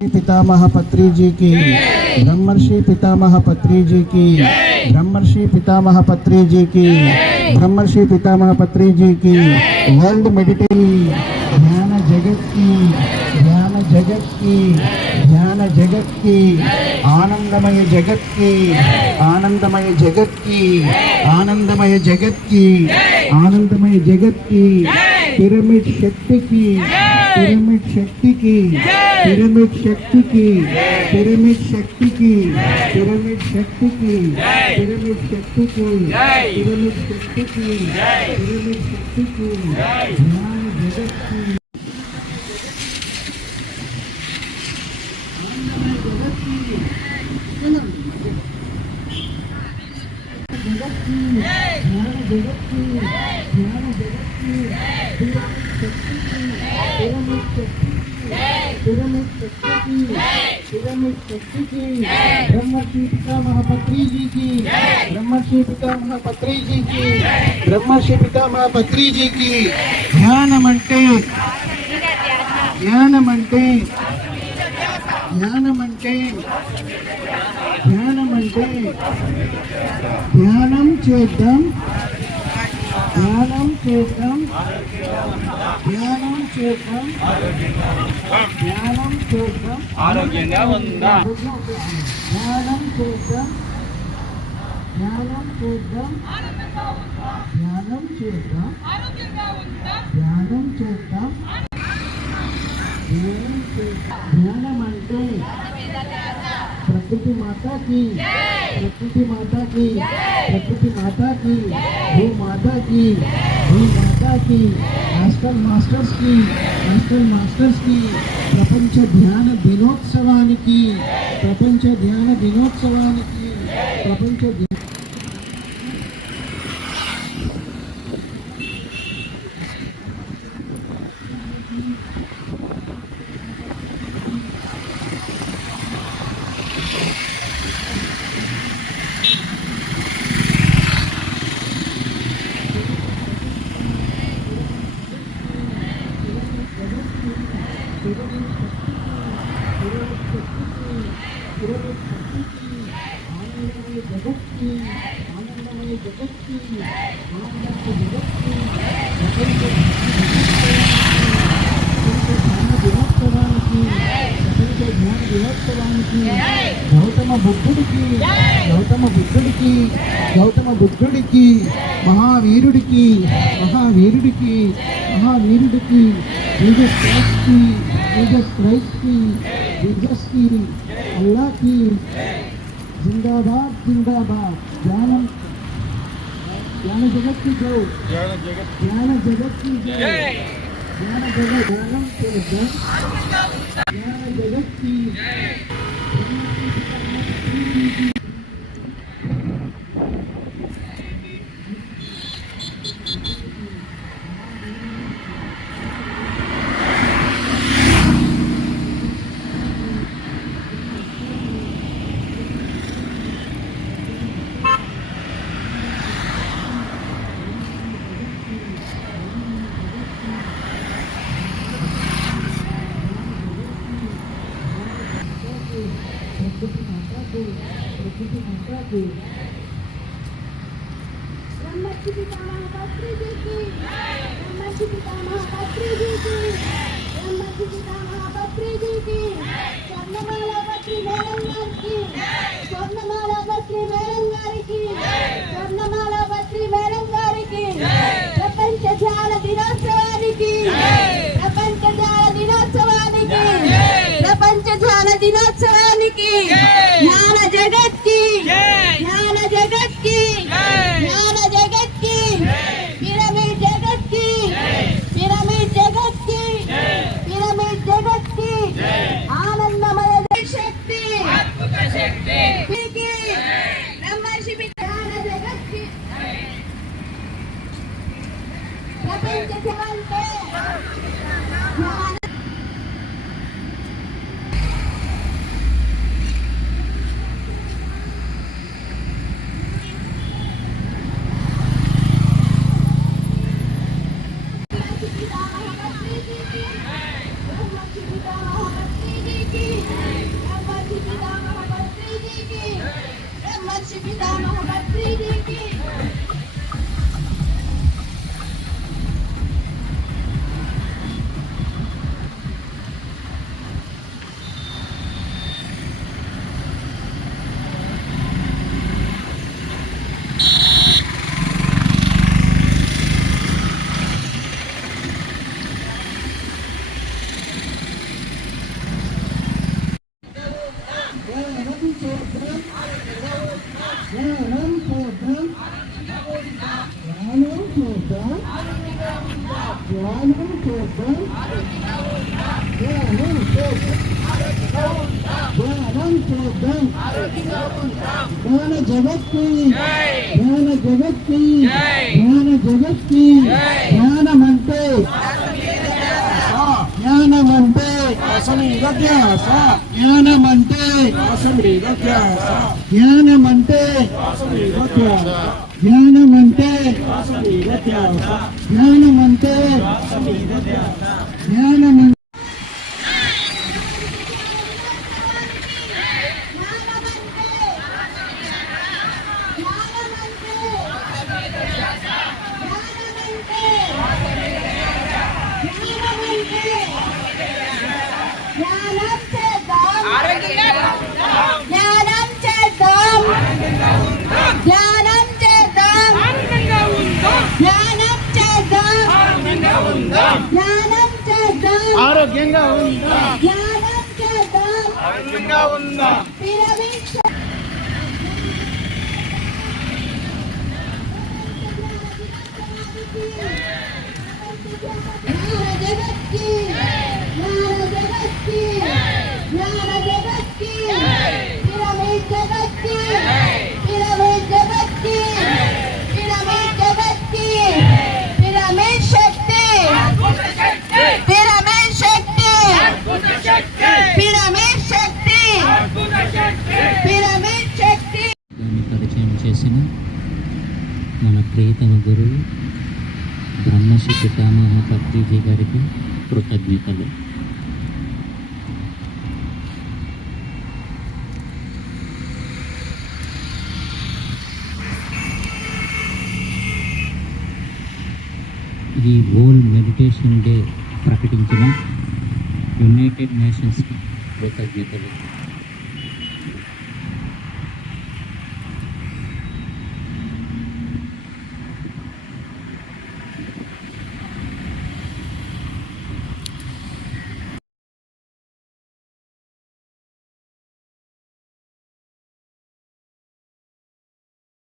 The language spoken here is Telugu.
पितामह पत्री जी की, ब्रह्मर्षि पितामह पत्री जी की, ब्रह्मर्षि पितामह पत्री जी की, ब्रह्मर्षि पितामह पत्री जी की, वर्ल्ड मेडिटेशन ध्यान जगत की, ध्यान जगत की, ध्यान जगत की, आनंदमय जगत की, आनंदमय जगत की, आनंदमय जगत की, आनंदमय जगत की, पिरामिड शक्ति की, पिरामिड शक्ति की, पिरामिड शक्ति की, पिरामिड शक्ति की, पिरामिड शक्ति की, पिरामिड शक्ति की, पिरामिड शक्ति की, पिरामिड शक्ति की, ध्यान जगत की, जगत की, ध्यान जगत की, ध्यान जगत की, पिरामिड शक्ति की, पिरामिड शक्ति की, पिरामिड शक्ति की, ब्रह्मर्षि पितामह पत्री जी की, ब्रह्मर्षि पितामह पत्री जी की, ब्रह्मर्षि पितामह पत्री जी की, ध्यानमंटे ध्यानमंटे ధ్యానమంటే ధ్యానమంటే ధ్యానం చేద్దాం ధ్యానం చేద్దాం ధ్యానం చేద్దాం ధ్యానం చేద్దాం ఆరోగ్యంగా ఉందా ధ్యానం చేద్దాం ధ్యానం చేద్దాం ధ్యానం చేద్దాం ధ్యానం చేద్దాం ధ్యానం అంటే प्रकृति माता की, प्रकृति माता की, प्रकृति माता की, भू माता की, भू माता की, मास्टर मास्टर्स की, मास्टर मास्टर्स की, प्रपंच ध्यान दिनोत्सवानिकी, प्रपंच ध्यान दिनोत्सवानिकी, प्रपंच आनंदमय जगत की, आनंदमय जगत की, ध्यान दिनोत्सवानिकी, गौतम बुद्धुడికి, गौतम बुद्धुడికి, गौतम बुद्धुడికి, महावीरुడికి, महावीरुడికి, महावीरुడికి, जीसस क्राइस्ट की, जीसस क्राइस्ट की, जीसस की, अल्लाह की, जिंदाबाद जिंदाबाद, ध्यान ध्यान जगत की जय, ध्यान जगत की जय, ध्यान जगत ध्यान ध्यान जगत की ब्रह्मर्षि पितामह पत्री जी की, ब्रह्मर्षि पितामह पत्री जी की, ब्रह्मर्षि पितामह पत्री जी की, स्वर्णमाला पत्री మేడం గారికి, స్వర్ణమాల పత్రి మేడం గారికి, స్వర్ణమాల పత్రి మేడం గారికి, ప్రపంచ ధ్యాన దినోత్సవానికి, ప్రపంచ ధ్యాన దినోత్సవానికి, ప్రపంచ ధ్యాన దినోత్సవానికి, జ్ఞాన జగత్ की, జ్ఞాన జగత్ की, జ్ఞాన జగత్ की, पिरामिड जगत की, पिरामिड जगत की, पिरामिड जगत की, आनंदमय शक्ति, अद्भुत शक्ति की, ब्रह्मर्षि ध्यान जगत की, प्रपंच ध्यान पे ध्यान पितामह पत्री जी की, జ్ఞాన జగత్ కి జ్ఞాన జగత్ కి జ్ఞాన జగత్ కి జ్ఞానమంటే జ్ఞానమంటే జ్ఞానమంటే జ్ఞానమంటే జ్ఞానమంటే జ్ఞానమంటే జ్ఞానమంటే ఆరోగ్యంగా ఉందా దాన్ని పరిచయం చేసిన మన ప్రియతమ గురువు బ్రహ్మశ్రీ పితామహ పత్రిజీ గారికి కృతజ్ఞతలు. ఈ వరల్డ్ మెడిటేషన్ డే ప్రకటించిన యునైటెడ్ నేషన్స్ కృతజ్ఞతలు.